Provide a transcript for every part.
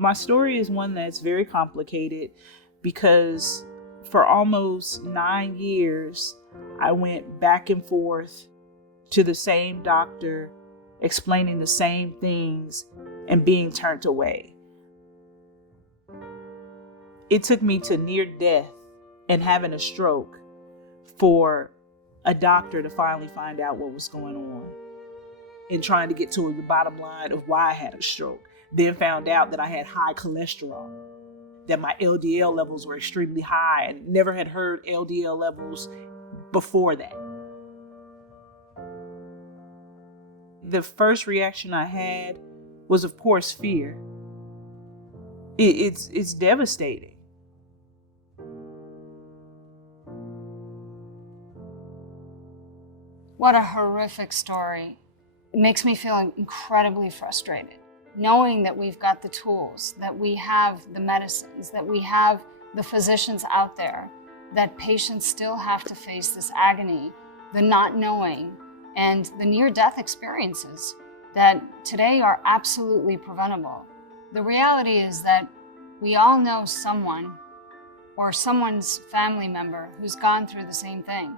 My story is one that's very complicated because for almost 9 years, I went back and forth to the same doctor, explaining the same things and being turned away. It took me to near death and having a stroke for a doctor to finally find out what was going on and trying to get to the bottom line of why I had a stroke. Then found out that I had high cholesterol, that my LDL levels were extremely high, and never had heard LDL levels before that. The first reaction I had was, of course, fear. It's devastating. What a horrific story. It makes me feel incredibly frustrated, knowing that we've got the tools, that we have the medicines, that we have the physicians out there, that patients still have to face this agony, the not knowing, and the near-death experiences that today are absolutely preventable. The reality is that we all know someone or someone's family member who's gone through the same thing.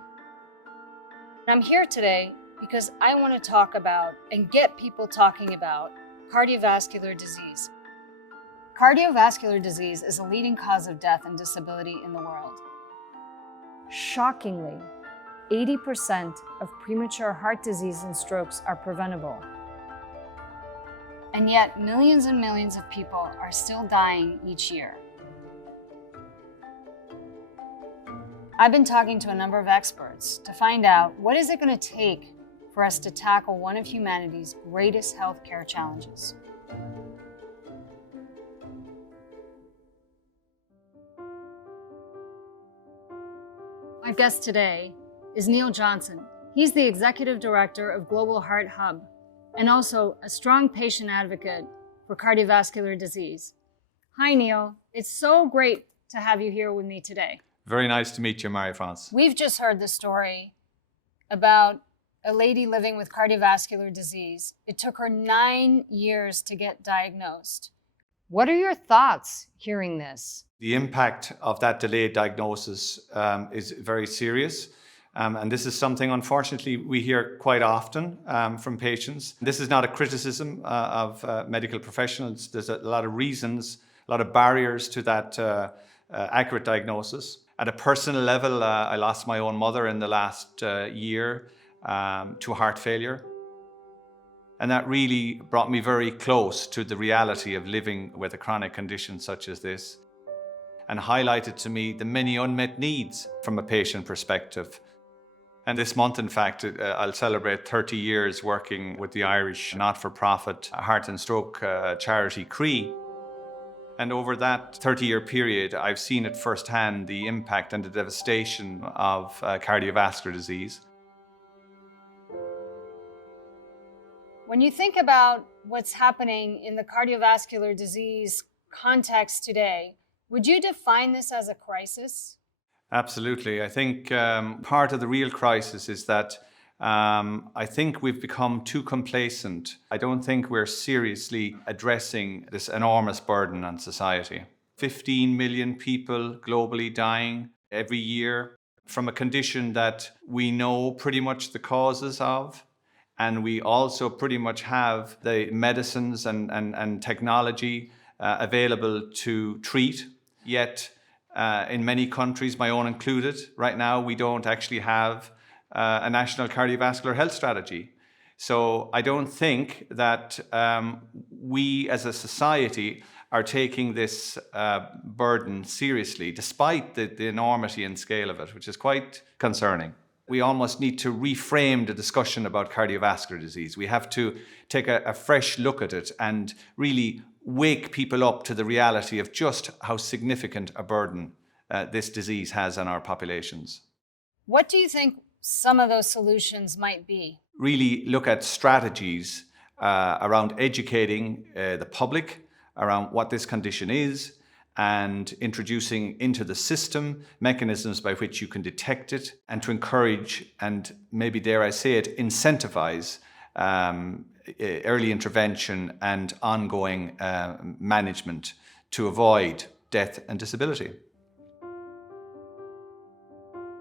I'm here today because I want to talk about and get people talking about cardiovascular disease. Cardiovascular disease is a leading cause of death and disability in the world. Shockingly, 80% of premature heart disease and strokes are preventable. And yet, millions and millions of people are still dying each year. I've been talking to a number of experts to find out what is it going to take for us to tackle one of humanity's greatest healthcare challenges. My guest today is Neil Johnson. He's the Executive Director of Global Heart Hub and also a strong patient advocate for cardiovascular disease. Hi, Neil. It's so great to have you here with me today. Very nice to meet you, Marie-France. We've just heard the story about a lady living with cardiovascular disease. It took her 9 years to get diagnosed. What are your thoughts hearing this? The impact of that delayed diagnosis is very serious. And this is something, unfortunately, we hear quite often from patients. This is not a criticism of medical professionals. There's a lot of reasons, a lot of barriers to that accurate diagnosis. At a personal level, I lost my own mother in the last year to heart failure. And that really brought me very close to the reality of living with a chronic condition such as this, and highlighted to me the many unmet needs from a patient perspective. And this month, in fact, I'll celebrate 30 years working with the Irish not-for-profit heart and stroke charity CRE. And over that 30-year period, I've seen it firsthand, the impact and the devastation of cardiovascular disease. When you think about what's happening in the cardiovascular disease context today, would you define this as a crisis? Absolutely. I think part of the real crisis is that I think we've become too complacent. I don't think we're seriously addressing this enormous burden on society. 15 million people globally dying every year from a condition that we know pretty much the causes of, and we also pretty much have the medicines and technology available to treat. Yet in many countries, my own included, right now we don't actually have a national cardiovascular health strategy. So I don't think that we as a society are taking this burden seriously, despite the enormity and scale of it, which is quite concerning. We almost need to reframe the discussion about cardiovascular disease. We have to take a fresh look at it and really wake people up to the reality of just how significant a burden this disease has on our populations. What do you think some of those solutions might be? Really look at strategies around educating the public around what this condition is, and introducing into the system mechanisms by which you can detect it, and to encourage and maybe, dare I say it, incentivize early intervention and ongoing management to avoid death and disability.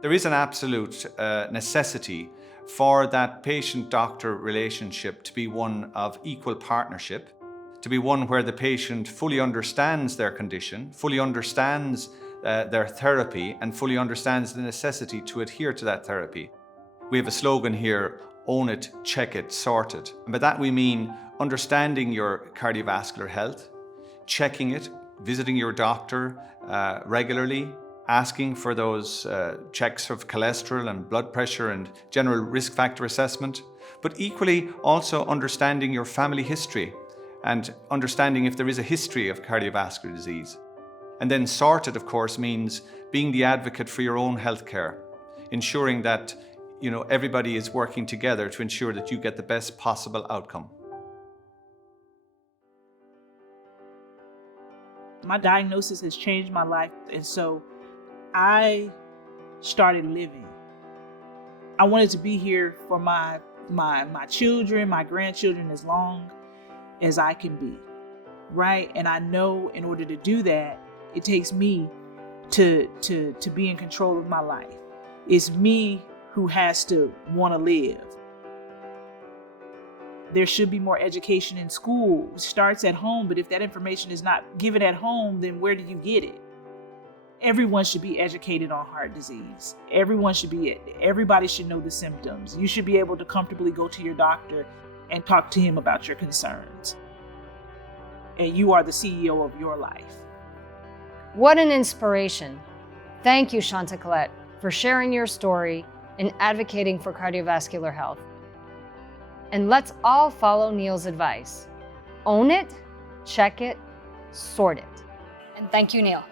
There is an absolute necessity for that patient-doctor relationship to be one of equal partnership, to be one where the patient fully understands their condition, fully understands their therapy, and fully understands the necessity to adhere to that therapy. We have a slogan here, own it, check it, sort it. And by that we mean understanding your cardiovascular health, checking it, visiting your doctor regularly, asking for those checks of cholesterol and blood pressure and general risk factor assessment, but equally also understanding your family history and understanding if there is a history of cardiovascular disease. And then sorted, of course, means being the advocate for your own healthcare, ensuring that everybody is working together to ensure that you get the best possible outcome. My diagnosis has changed my life, and so I started living. I wanted to be here for my children, my grandchildren, as long as I can be, right? And I know in order to do that, it takes me to be in control of my life. It's me who has to want to live. There should be more education in school. It starts at home, but if that information is not given at home, then where do you get it? Everyone should be educated on heart disease. Everybody should know the symptoms. You should be able to comfortably go to your doctor and talk to him about your concerns. And you are the CEO of your life. What an inspiration. Thank you, Chanticleer, for sharing your story and advocating for cardiovascular health. And let's all follow Neil's advice. Own it, check it, sort it. And thank you, Neil.